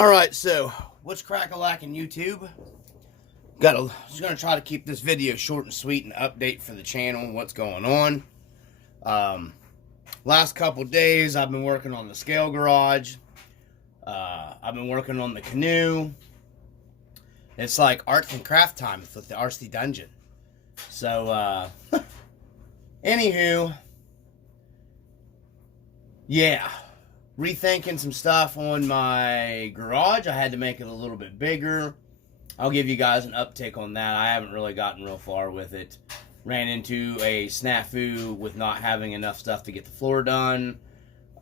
Alright, so what's crack-a-lackin' YouTube? Just gonna try to keep this video short and sweet and update for the channel and what's going on. Last couple days I've been working on the scale garage. I've been working on the canoe. It's like art and craft time with the RC Dungeon. So, anywho, yeah. Rethinking some stuff on my garage. I had to make it a little bit bigger. I'll give you guys an uptick on that. I haven't really gotten real far with it. Ran into a snafu with not having enough stuff to get the floor done.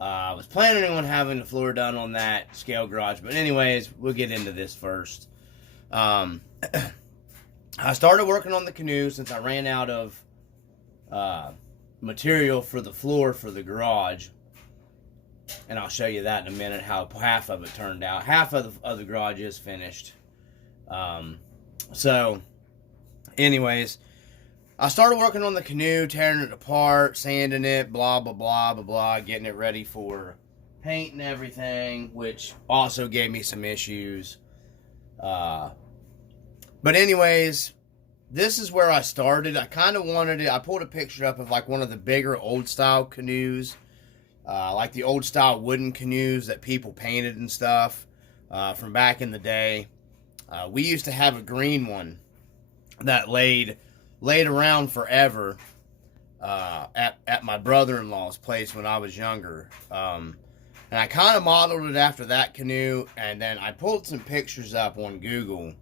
I was planning on having the floor done on that scale garage. But anyways, we'll get into this first. I started working on the canoe since I ran out of material for the floor for the garage. And I'll show you that in a minute, how half of it turned out. Half of the garage is finished. So, anyways, I started working on the canoe, tearing it apart, sanding it, blah, blah, blah, blah, blah, getting it ready for paint and everything, which also gave me some issues. But anyways, this is where I started. I kind of wanted it. I pulled a picture up of like one of the bigger old-style canoes. Like the old style wooden canoes that people painted and stuff from back in the day. We used to have a green one that laid around forever at my brother-in-law's place when I was younger. And I kind of modeled it after that canoe, and then I pulled some pictures up on Google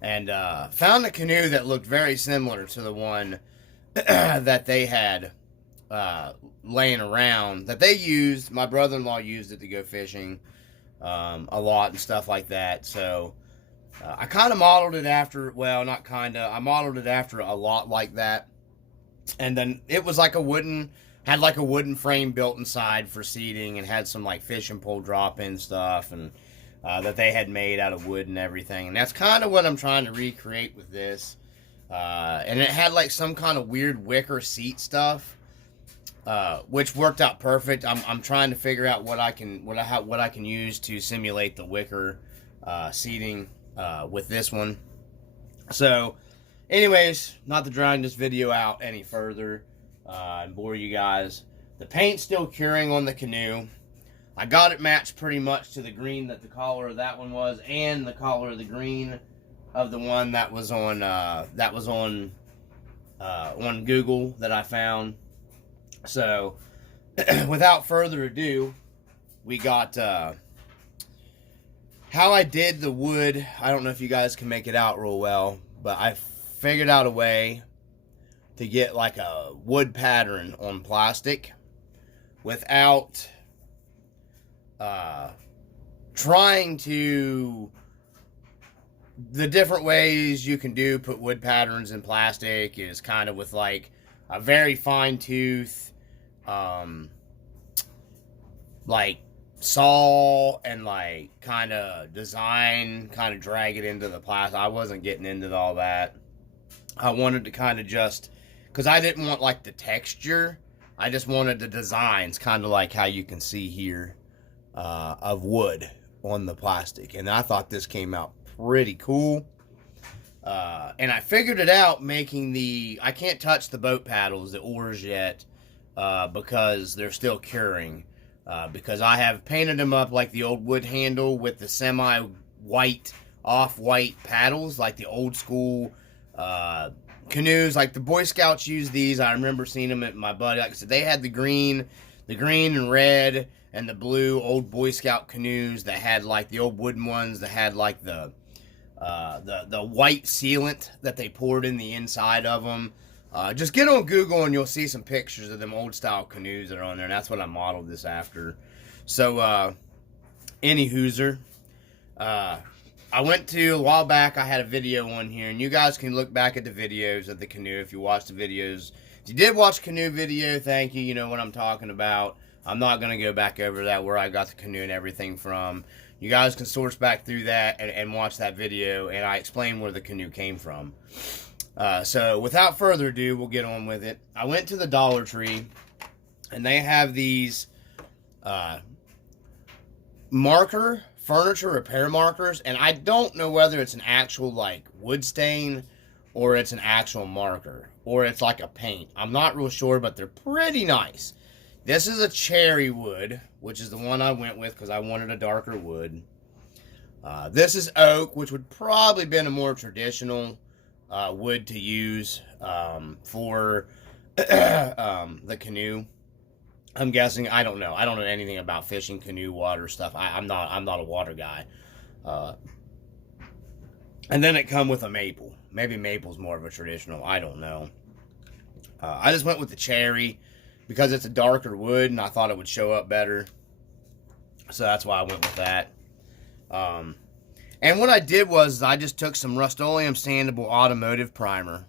and found a canoe that looked very similar to the one that they had laying around that they used. My brother-in-law used it to go fishing a lot and stuff like that. So I kind of modeled it after, well, not kind of, I modeled it after a lot like that. And then it was like had like a wooden frame built inside for seating and had some like fishing pole drop-in stuff and that they had made out of wood and everything. And that's kind of what I'm trying to recreate with this. And it had like some kind of weird wicker seat stuff. Which worked out perfect. I'm trying to figure out what I can use to simulate the wicker seating with this one. So, anyways, not to drag this video out any further and bore you guys. The paint's still curing on the canoe. I got it matched pretty much to the green that the collar of that one was, and the collar of the green of the one that was on Google that I found. So, without further ado, we got, how I did the wood. I don't know if you guys can make it out real well, but I figured out a way to get like a wood pattern on plastic without, trying to, the different ways you can put wood patterns in plastic is kind of with like a very fine tooth, like saw and like kind of design, kind of drag it into the plastic. I wasn't getting into all that. I wanted to kind of just, because I didn't want like the texture. I just wanted the designs, kind of like how you can see here, of wood on the plastic. And I thought this came out pretty cool. And I figured it out making I can't touch the boat paddles, the oars yet, because they're still curing. Because I have painted them up like the old wood handle with the semi-white, off-white paddles, like the old school canoes. Like the Boy Scouts use these. I remember seeing them at my buddy. Like I said, they had the green and red and the blue old Boy Scout canoes that had like the old wooden ones that had like the white sealant that they poured in the inside of them. Just get on Google and you'll see some pictures of them old style canoes that are on there, and that's what I modeled this after. So, anywhooser, I went to, a while back, I had a video on here, and you guys can look back at the videos of the canoe if you watched the videos. If you did watch a canoe video, thank you, you know what I'm talking about. I'm not going to go back over that, where I got the canoe and everything from. You guys can source back through that and watch that video, and I explain where the canoe came from. So, without further ado, we'll get on with it. I went to the Dollar Tree, and they have these marker furniture repair markers, and I don't know whether it's an actual like wood stain or it's an actual marker or it's like a paint. I'm not real sure, but they're pretty nice. This is a cherry wood, which is the one I went with because I wanted a darker wood. This is oak, which would probably been a more traditional wood to use for the canoe. I'm guessing. I don't know. I don't know anything about fishing, canoe, water stuff. I'm not a water guy. And then it come with a maple. Maybe maple's more of a traditional. I don't know. I just went with the cherry because it's a darker wood, and I thought it would show up better. So that's why I went with that. And what I did was I just took some Rust-Oleum Sandable Automotive Primer.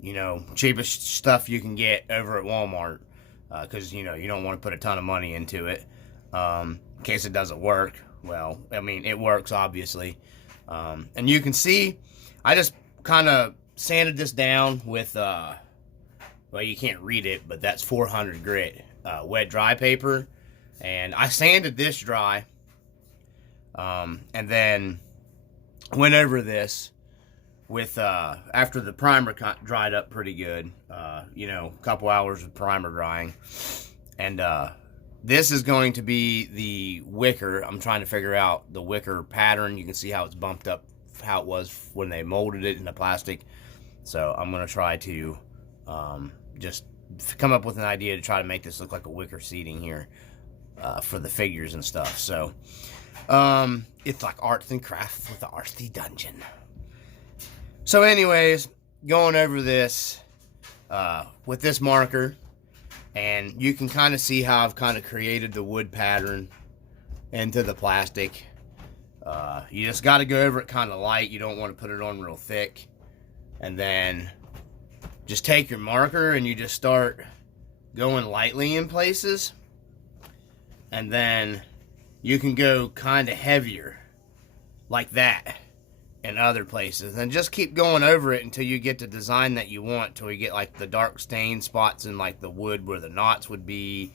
You know, cheapest stuff you can get over at Walmart. Because, you know, you don't want to put a ton of money into it. In case it doesn't work. Well, I mean, it works, obviously. And you can see, I just kind of sanded this down with, well, you can't read it, but that's 400 grit wet dry paper. And I sanded this dry. And then went over this with, after the primer dried up pretty good, you know, a couple hours of primer drying. And, this is going to be the wicker. I'm trying to figure out the wicker pattern. You can see how it's bumped up, how it was when they molded it in the plastic. So I'm going to try to, just come up with an idea to try to make this look like a wicker seating here, for the figures and stuff. So, it's like arts and crafts with the RC Dungeon. So anyways, going over this with this marker, and you can kind of see how I've kind of created the wood pattern into the plastic. You just got to go over it kind of light. You don't want to put it on real thick. And then just take your marker and you just start going lightly in places. And then you can go kind of heavier like that in other places, and just keep going over it until you get the design that you want, till you get like the dark stain spots in like the wood where the knots would be,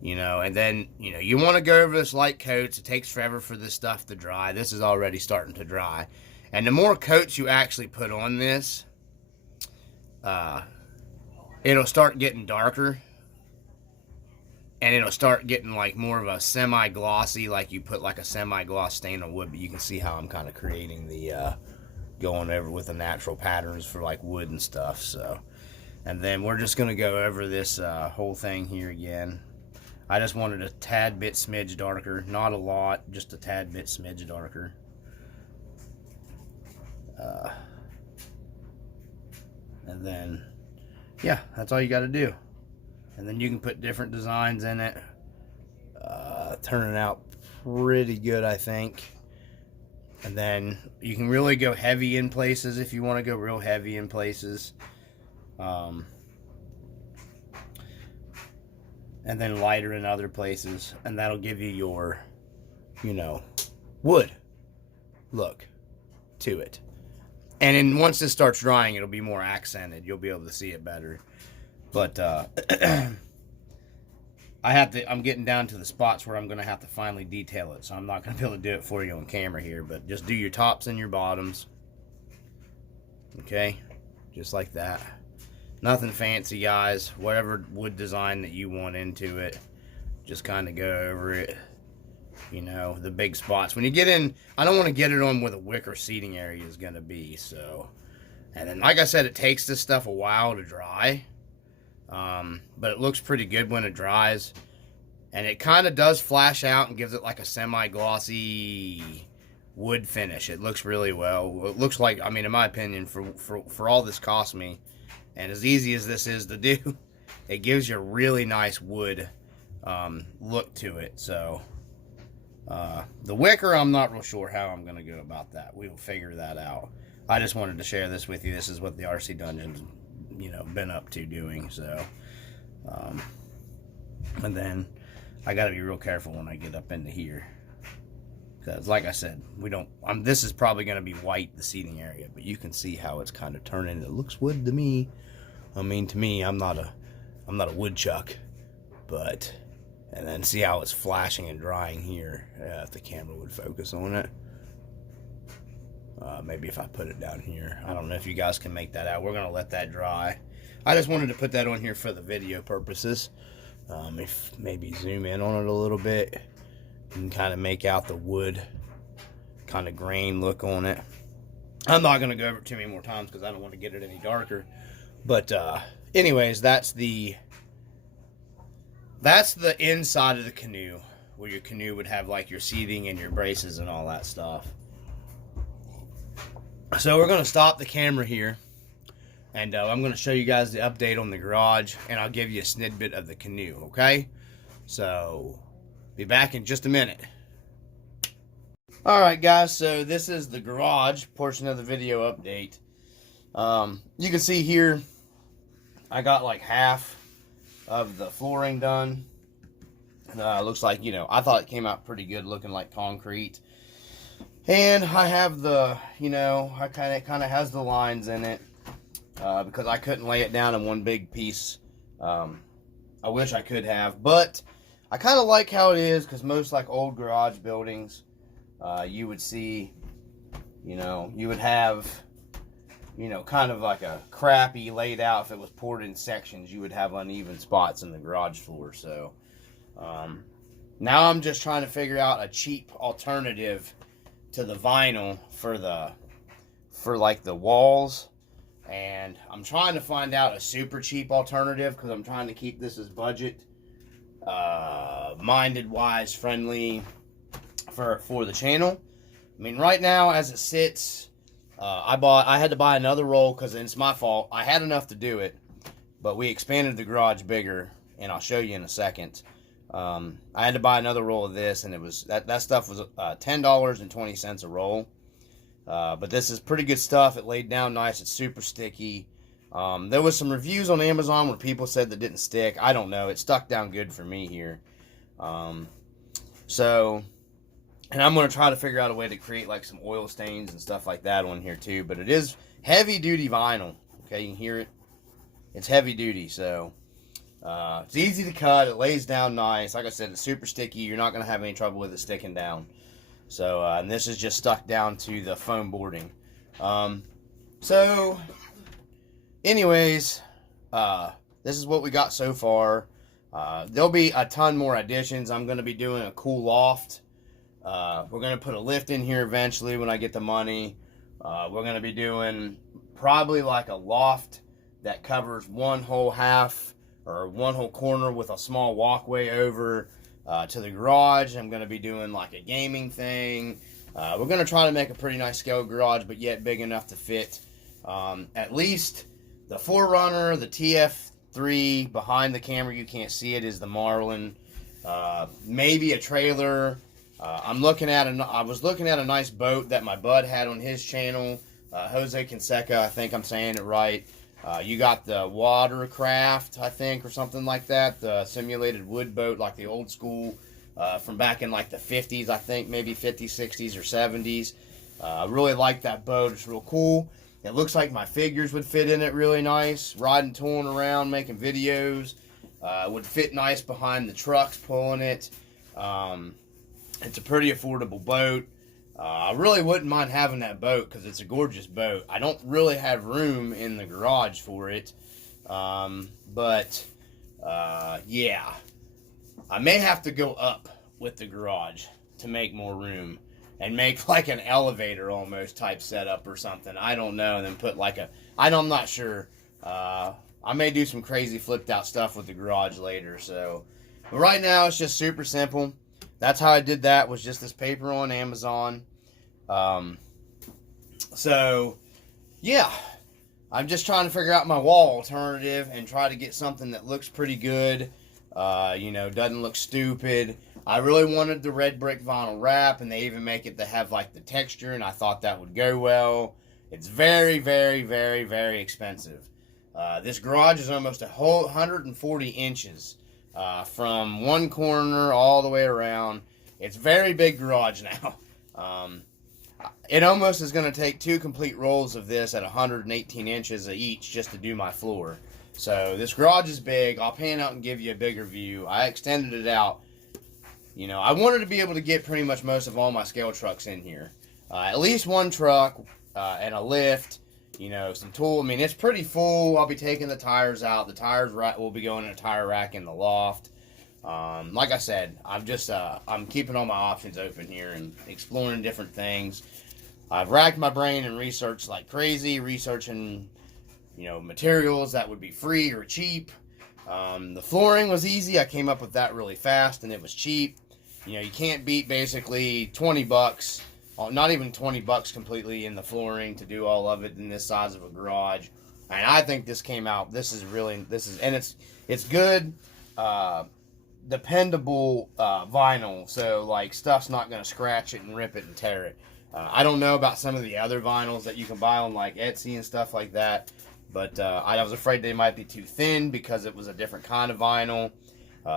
you know. And then, you know, you want to go over this light coats. It takes forever for this stuff to dry. This is already starting to dry, and the more coats you actually put on this, it'll start getting darker. And it'll start getting like more of a semi-glossy, like you put like a semi-gloss stain on wood. But you can see how I'm kind of creating the, going over with the natural patterns for like wood and stuff. So, and then we're just going to go over this whole thing here again. I just wanted a tad bit smidge darker. Not a lot, just a tad bit smidge darker. And then, yeah, that's all you got to do. And then you can put different designs in it. Turning out pretty good, I think. And then you can really go heavy in places if you want to go real heavy in places. And then lighter in other places. And that'll give you your, you know, wood look to it. And then once this starts drying, it'll be more accented. You'll be able to see it better. But I'm getting down to the spots where I'm going to have to finally detail it. So I'm not going to be able to do it for you on camera here. But just do your tops and your bottoms. Okay? Just like that. Nothing fancy, guys. Whatever wood design that you want into it. Just kind of go over it. You know, the big spots. When you get in, I don't want to get it on where the wicker seating area is going to be. So, and then, like I said, it takes this stuff a while to dry. But it looks pretty good when it dries, and it kind of does flash out and gives it like a semi-glossy wood finish. It looks really well. It looks like, I mean, in my opinion, for all this cost me, and as easy as this is to do, it gives you a really nice wood look to it. So the wicker, I'm not real sure how I'm going to go about that. We will figure that out. I just wanted to share this with you. This is what the RC Dungeon's, you know, been up to doing. So and then I got to be real careful when I get up into here, because like I said, this is probably going to be white, the seating area, but you can see how it's kind of turning. It looks wood to me. I mean, to me, I'm not a woodchuck, but And then see how it's flashing and drying here, if the camera would focus on it. Maybe if I put it down here. I don't know if you guys can make that out. We're going to let that dry. I just wanted to put that on here for the video purposes. If maybe zoom in on it a little bit, you can kind of make out the wood kind of grain look on it. I'm not going to go over it too many more times because I don't want to get it any darker. But anyways, that's the inside of the canoe, where your canoe would have like your seating and your braces and all that stuff. So we're going to stop the camera here, and I'm going to show you guys the update on the garage, and I'll give you a snippet of the canoe, okay? So, be back in just a minute. Alright guys, so this is the garage portion of the video update. You can see here, I got like half of the flooring done. Looks like, you know, I thought it came out pretty good, looking like concrete. And I have the, you know, it kind of has the lines in it, because I couldn't lay it down in one big piece. I wish I could have, but I kind of like how it is, because most like old garage buildings, you would see, you know, you would have, you know, kind of like a crappy laid out. If it was poured in sections, you would have uneven spots in the garage floor. So now I'm just trying to figure out a cheap alternative to the vinyl for like the walls, and I'm trying to find out a super cheap alternative, because I'm trying to keep this as budget minded wise friendly for the channel. I mean, right now as it sits, I had to buy another roll, because it's my fault. I had enough to do it, but we expanded the garage bigger, and I'll show you in a second. I had to buy another roll of this, and it was that stuff was $10.20 a roll. But this is pretty good stuff. It laid down nice. It's super sticky. There was some reviews on Amazon where people said that didn't stick. I don't know. It stuck down good for me here. So, and I'm going to try to figure out a way to create like some oil stains and stuff like that on here too. But it is heavy duty vinyl. Okay, you can hear it. It's heavy duty, so it's easy to cut. It lays down nice. Like I said, it's super sticky. You're not going to have any trouble with it sticking down. So, and this is just stuck down to the foam boarding. So, anyways, this is what we got so far. There'll be a ton more additions. I'm going to be doing a cool loft. We're going to put a lift in here eventually when I get the money. We're going to be doing probably like a loft that covers one whole half or one whole corner with a small walkway over to the garage. I'm going to be doing like a gaming thing. We're going to try to make a pretty nice scale garage, but yet big enough to fit at least the 4Runner, the TF3. Behind the camera, you can't see it, is the Marlin. Maybe a trailer. I was looking at a nice boat that my bud had on his channel, Jose Canseca, I think I'm saying it right. You got the Watercraft, I think, or something like that, the simulated wood boat, like the old school, from back in like the 50s, I think, maybe 50s, 60s, or 70s. I really like that boat. It's real cool. It looks like my figures would fit in it really nice, riding, tooling around, making videos. Would fit nice behind the trucks pulling it. It's a pretty affordable boat. I really wouldn't mind having that boat because it's a gorgeous boat. I don't really have room in the garage for it. Yeah. I may have to go up with the garage to make more room and make like an elevator almost type setup or something. I don't know. And then put like I'm not sure. I may do some crazy flipped out stuff with the garage later. So, but right now it's just super simple. That's how I did that, was just this paper on Amazon. So, yeah. I'm just trying to figure out my wall alternative and try to get something that looks pretty good. Doesn't look stupid. I really wanted the red brick vinyl wrap, and they even make it to have like the texture, and I thought that would go well. It's very, very, very, very expensive. This garage is almost a whole 140 inches. From one corner all the way around. It's a very big garage now. It almost is going to take 2 complete rolls of this at 118 inches each just to do my floor. So this garage is big. I'll pan out and give you a bigger view. I extended it out. You know, I wanted to be able to get pretty much most of all my scale trucks in here. At least one truck and a lift, you know, some tool. I mean, it's pretty full. I'll be taking the tires out. The tires will be going in a tire rack in the loft. Like I said, I'm keeping all my options open here and exploring different things. I've racked my brain and researched like crazy, researching, you know, materials that would be free or cheap. The flooring was easy. I came up with that really fast and it was cheap. You know, you can't beat basically 20 bucks, not even 20 bucks completely in the flooring to do all of it in this size of a garage. And I think this came out, and it's good, dependable vinyl. So like stuff's not going to scratch it and rip it and tear it. I don't know about some of the other vinyls that you can buy on like Etsy and stuff like that. But I was afraid they might be too thin because it was a different kind of vinyl.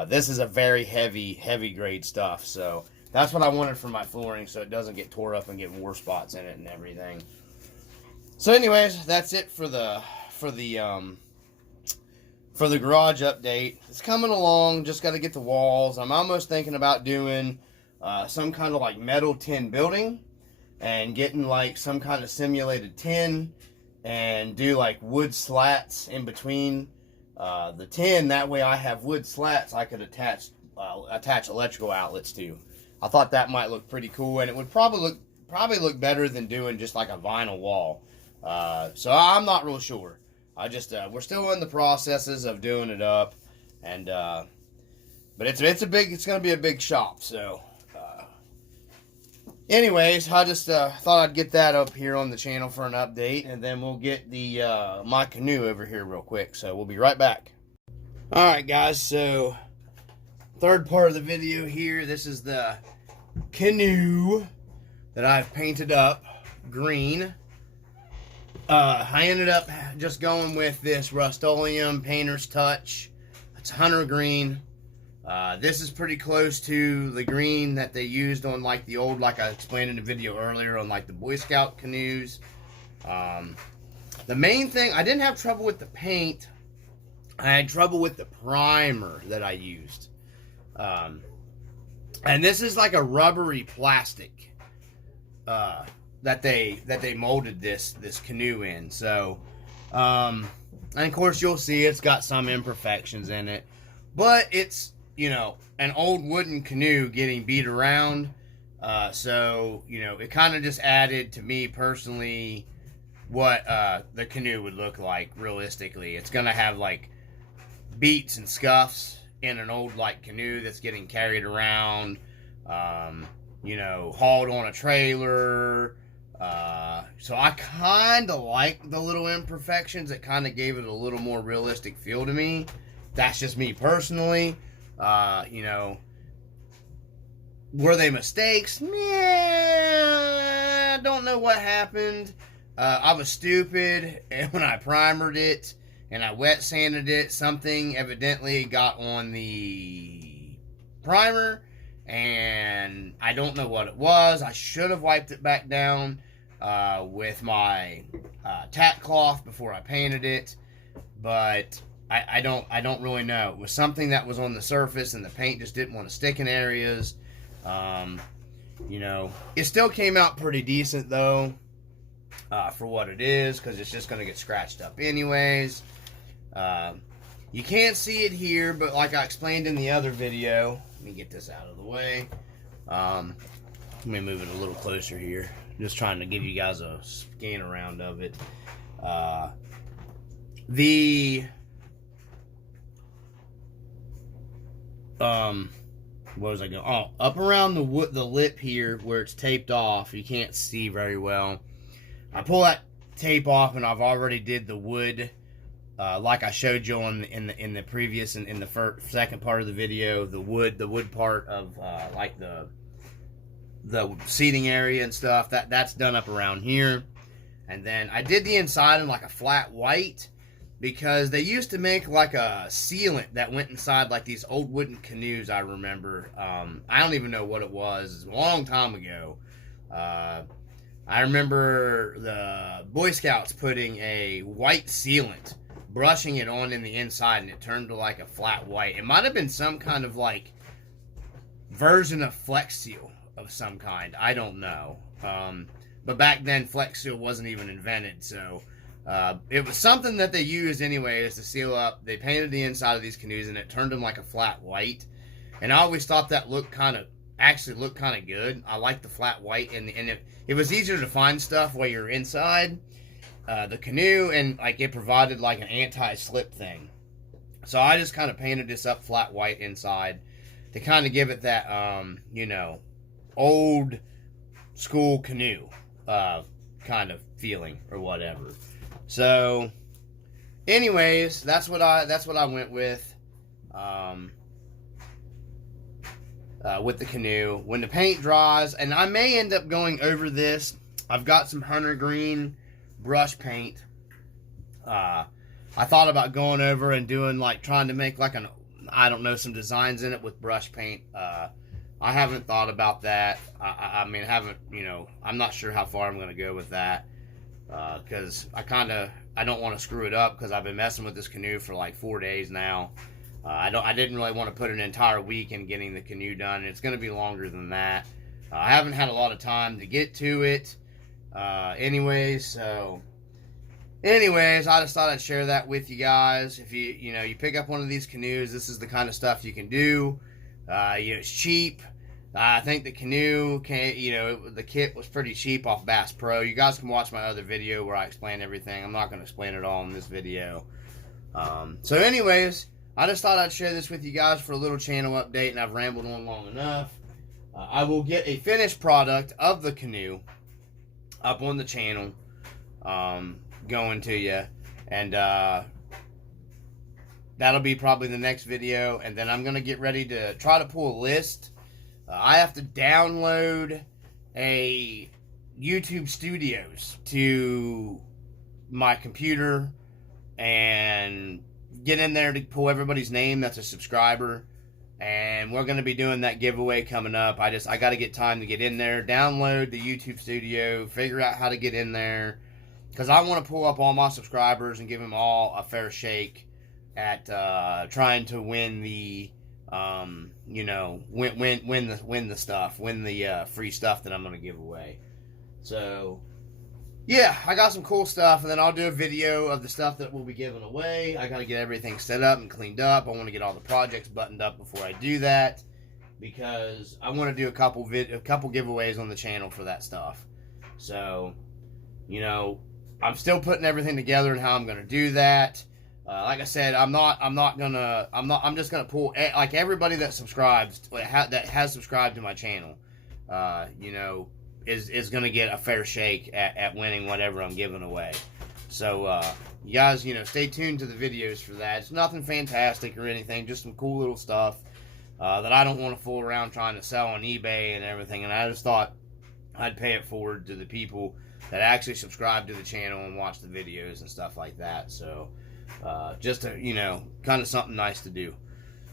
This is a very heavy grade stuff. So that's what I wanted for my flooring, so it doesn't get tore up and get war spots in it and everything. So anyways, that's it for the garage update. It's coming along. Just got to get the walls. I'm almost thinking about doing some kind of like metal tin building and getting like some kind of simulated tin and do like wood slats in between the tin. That way I have wood slats I could attach electrical outlets to. I thought that might look pretty cool, and it would probably look better than doing just like a vinyl wall. So I'm not real sure. I just we're still in the processes of doing it up, and but it's gonna be a big shop. So anyways, I just thought I'd get that up here on the channel for an update, and then we'll get the my canoe over here real quick. So we'll be right back. All right, guys. So third part of the video here. This is the canoe that I've painted up green. I ended up just going with this Rust-Oleum Painter's Touch. It's Hunter Green. This is pretty close to the green that they used on like the old, like I explained in the video earlier, on like the Boy Scout canoes. The main thing, I didn't have trouble with the paint. I had trouble with the primer that I used. And this is like a rubbery plastic that they molded this canoe in. So, and of course you'll see it's got some imperfections in it, but it's, you know, an old wooden canoe getting beat around. So, you know, it kind of just added to me personally what the canoe would look like realistically. It's gonna have like beats and scuffs in an old like canoe that's getting carried around, you know, hauled on a trailer. So I kind of like the little imperfections. It kind of gave it a little more realistic feel to me. That's just me personally. You know, were they mistakes? I don't know what happened. I was stupid, and when I primered it and I wet sanded it, something evidently got on the primer, and I don't know what it was. I should have wiped it back down with my tack cloth before I painted it, but I don't really know. It was something that was on the surface, and the paint just didn't want to stick in areas. You know, it still came out pretty decent though, for what it is, because it's just going to get scratched up anyways. You can't see it here, but like I explained in the other video, let me get this out of the way. Let me move it a little closer here. Just trying to give you guys a scan around of it. Where was I going? Oh, up around the lip here where it's taped off, you can't see very well. I pull that tape off, and I've already did the wood, like I showed you in the previous and in the second part of the video. The wood part of like the seating area and stuff. That's done up around here, and then I did the inside in like a flat white, because they used to make like a sealant that went inside like these old wooden canoes. I remember. I don't even know what it was. It was a long time ago. I remember the Boy Scouts putting a white sealant brushing it on in the inside, and it turned to like a flat white. It might have been some kind of like version of Flex Seal of some kind. I don't know. But back then, Flex Seal wasn't even invented, so it was something that they used anyways to seal up. They painted the inside of these canoes, and it turned them like a flat white. And I always thought that looked kind of good. I like the flat white, and it was easier to find stuff while you're inside the canoe, and like it provided like an anti-slip thing. So I just kind of painted this up flat white inside to kind of give it that old school canoe kind of feeling or whatever. So anyways, that's what I went with the canoe. When the paint dries, and I may end up going over this, I've got some hunter green brush paint. I thought about going over and doing like trying to make like some designs in it with brush paint. I haven't thought about that. I'm not sure how far I'm going to go with that. Because I don't want to screw it up, because I've been messing with this canoe for like 4 days now. I didn't really want to put an entire week in getting the canoe done. It's going to be longer than that. I haven't had a lot of time to get to it. Anyways, I just thought I'd share that with you guys. If you pick up one of these canoes, this is the kind of stuff you can do. It's cheap. I think the canoe the kit was pretty cheap off Bass Pro. You guys can watch my other video where I explain everything. I'm not going to explain it all in this video. So anyways, I just thought I'd share this with you guys for a little channel update, and I've rambled on long enough. I will get a finished product of the canoe up on the channel, going to you, and that'll be probably the next video. And then I'm going to get ready to try to pull a list. I have to download a YouTube Studios to my computer and get in there to pull everybody's name that's a subscriber. And we're going to be doing that giveaway coming up. I got to get time to get in there, download the YouTube Studio, figure out how to get in there, because I want to pull up all my subscribers and give them all a fair shake at trying to win the win the stuff, win the free stuff that I'm going to give away. So yeah, I got some cool stuff, and then I'll do a video of the stuff that we'll be giving away. I got to get everything set up and cleaned up. I want to get all the projects buttoned up before I do that, because I want to do a couple giveaways on the channel for that stuff. So, I'm still putting everything together and how I'm going to do that. Like I said, I'm just gonna pull like everybody that subscribes, that has subscribed to my channel, is gonna get a fair shake at winning whatever I'm giving away. So, you guys, stay tuned to the videos for that. It's nothing fantastic or anything, just some cool little stuff that I don't want to fool around trying to sell on eBay and everything. And I just thought I'd pay it forward to the people that actually subscribe to the channel and watch the videos and stuff like that. So. Just to, kind of something nice to do.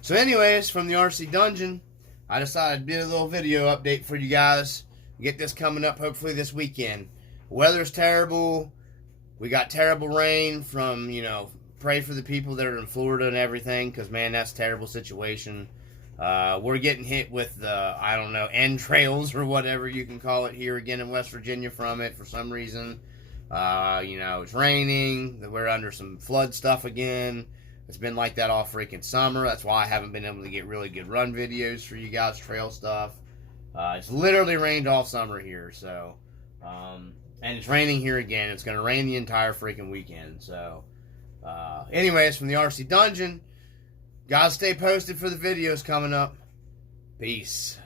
So anyways, from the RC Dungeon, I decided to do a little video update for you guys. Get this coming up hopefully this weekend. Weather's terrible. We got terrible rain from, pray for the people that are in Florida and everything, because, man, that's a terrible situation. We're getting hit with the, entrails or whatever you can call it here again in West Virginia from it for some reason. It's raining. We're under some flood stuff again. It's been like that all freaking summer. That's why I haven't been able to get really good run videos for you guys, trail stuff. It's literally rained all summer here, so, and it's raining here again. It's going to rain the entire freaking weekend, so, anyways, from the RC Dungeon, guys, stay posted for the videos coming up. Peace.